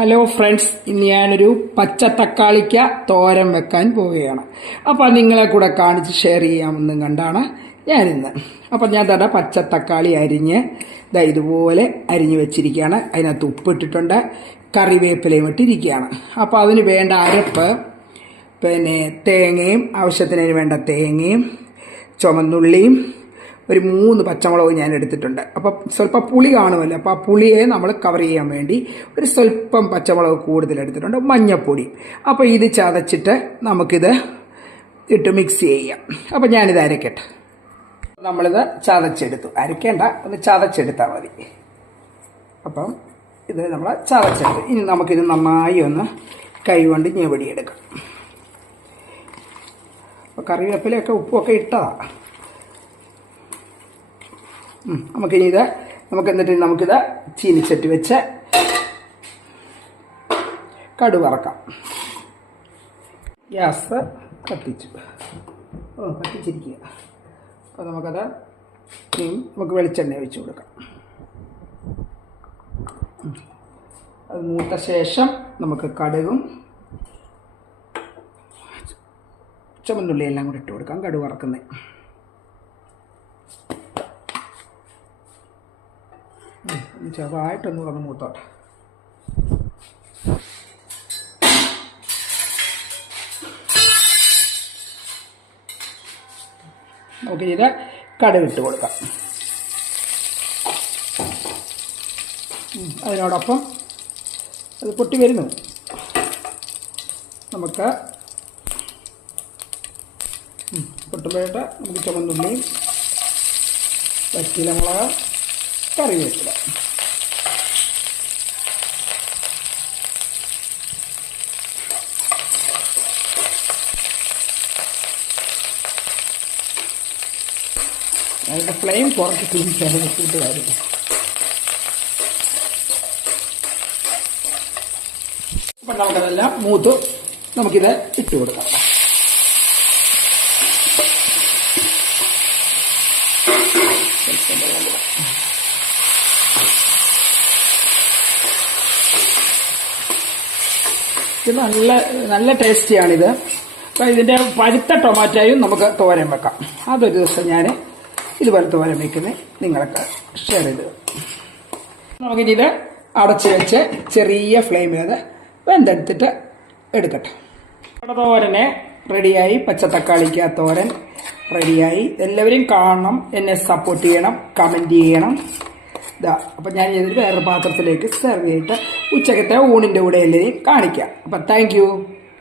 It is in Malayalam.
ഹലോ ഫ്രണ്ട്സ്, ഇന്ന് ഞാനൊരു പച്ച തക്കാളിക്ക തോരൻ വെക്കാൻ പോവുകയാണ്. അപ്പോൾ നിങ്ങളെ കൂടെ കാണിച്ച് ഷെയർ ചെയ്യാമെന്നും കണ്ടാണ് ഞാനിന്ന്. അപ്പോൾ ഞാൻ തന്നെ പച്ച തക്കാളി അരിഞ്ഞ് ഇതുപോലെ അരിഞ്ഞ് വെച്ചിരിക്കുകയാണ്. അതിനകത്ത് ഉപ്പിട്ടിട്ടുണ്ട്, കറിവേപ്പിലയും ഇട്ടിരിക്കുകയാണ്. അപ്പോൾ അതിന് വേണ്ട അരപ്പ് തേങ്ങയും, ആവശ്യത്തിന് വേണ്ട തേങ്ങയും, ചുമന്നുള്ളിയും, ഒരു 3 പച്ചമുളക് ഞാൻ എടുത്തിട്ടുണ്ട്. അപ്പം സ്വല്പം പുളി കാണുമല്ലോ, അപ്പോൾ ആ പുളിയെ നമ്മൾ കവർ ചെയ്യാൻ വേണ്ടി ഒരു സ്വല്പം പച്ചമുളക് കൂടുതൽ എടുത്തിട്ടുണ്ട്, മഞ്ഞൾപ്പൊടി. അപ്പോൾ ഇത് ചതച്ചിട്ട് നമുക്കിത് ഇട്ട് മിക്സ് ചെയ്യാം. അപ്പം ഞാനിത് അരക്കട്ടെ. നമ്മളിത് ചതച്ചെടുത്തു, അരക്കേണ്ട, ഒന്ന് ചതച്ചെടുത്താൽ മതി. അപ്പം ഇത് നമ്മൾ ചതച്ചെടുത്തു. ഇനി നമുക്കിത് നന്നായി ഒന്ന് കൈകൊണ്ട് ഞെവടിയെടുക്കാം. അപ്പോൾ കറിവേപ്പിലയൊക്കെ ഉപ്പൊക്കെ ഇട്ടതാണ്. നമുക്കിത് ചീനിച്ചട്ടി വെച്ച് കടുക് വറക്കാം. ഗ്യാസ് കത്തിച്ചിരിക്കുക. അപ്പോൾ നമുക്ക് വെളിച്ചെണ്ണ ഒഴിച്ച് കൊടുക്കാം. അത് മൂത്ത ശേഷം നമുക്ക് കടുകും ചുമന്നുള്ളി എല്ലാം കൂടി ഇട്ട് കൊടുക്കാം. കടുക് വറക്കുന്നത് ചെറുതായിട്ടൊന്ന് വന്ന് മൂത്തോട്ടെ. നമുക്കിത് കടുകിട്ട് കൊടുക്കാം. അതിനോടൊപ്പം അത് പൊട്ടി വരുന്നു. നമുക്ക് പൊട്ടുമ്പോഴായിട്ട് നമുക്ക് ചുമന്നുള്ളിയും, പച്ചിലമുളക്, കറിവേപ്പില, അതിൻ്റെ ഫ്ലെയിം കുറച്ച് തിരിച്ചാണ് കൂട്ടുകാരില്ല. അപ്പം നമുക്കതെല്ലാം മൂത്ത് നമുക്കിത് ഇട്ട് കൊടുക്കാം. ഇത് നല്ല ടേസ്റ്റിയാണിത്. അപ്പം ഇതിൻ്റെ പഴുത്ത ടൊമാറ്റോയും നമുക്ക് തോരൻ വെക്കാം. അതൊരു ദിവസം ഞാൻ ഇതുപോലെ തോരൻ വയ്ക്കുന്നത് നിങ്ങൾക്ക് ഷെയർ ചെയ്ത്. നമുക്കിത് അടച്ച് വെച്ച് ചെറിയ ഫ്ലെയിമിൽ അത് വെന്തെടുത്തിട്ട് എടുക്കട്ടെ. നമ്മുടെ തോരന് റെഡിയായി. പച്ചത്തക്കാളിക്ക തോരൻ റെഡിയായി. എല്ലാവരും കാണണം, എന്നെ സപ്പോർട്ട് ചെയ്യണം, കമൻറ്റ് ചെയ്യണം. അപ്പം ഞാൻ ഇതിൽ വേറൊരു പാത്രത്തിലേക്ക് സെർവ് ചെയ്തിട്ട് ഉച്ചക്കത്തെ ഊണിൻ്റെ കൂടെ എല്ലാവരെയും കാണിക്കാം. അപ്പം താങ്ക് യു.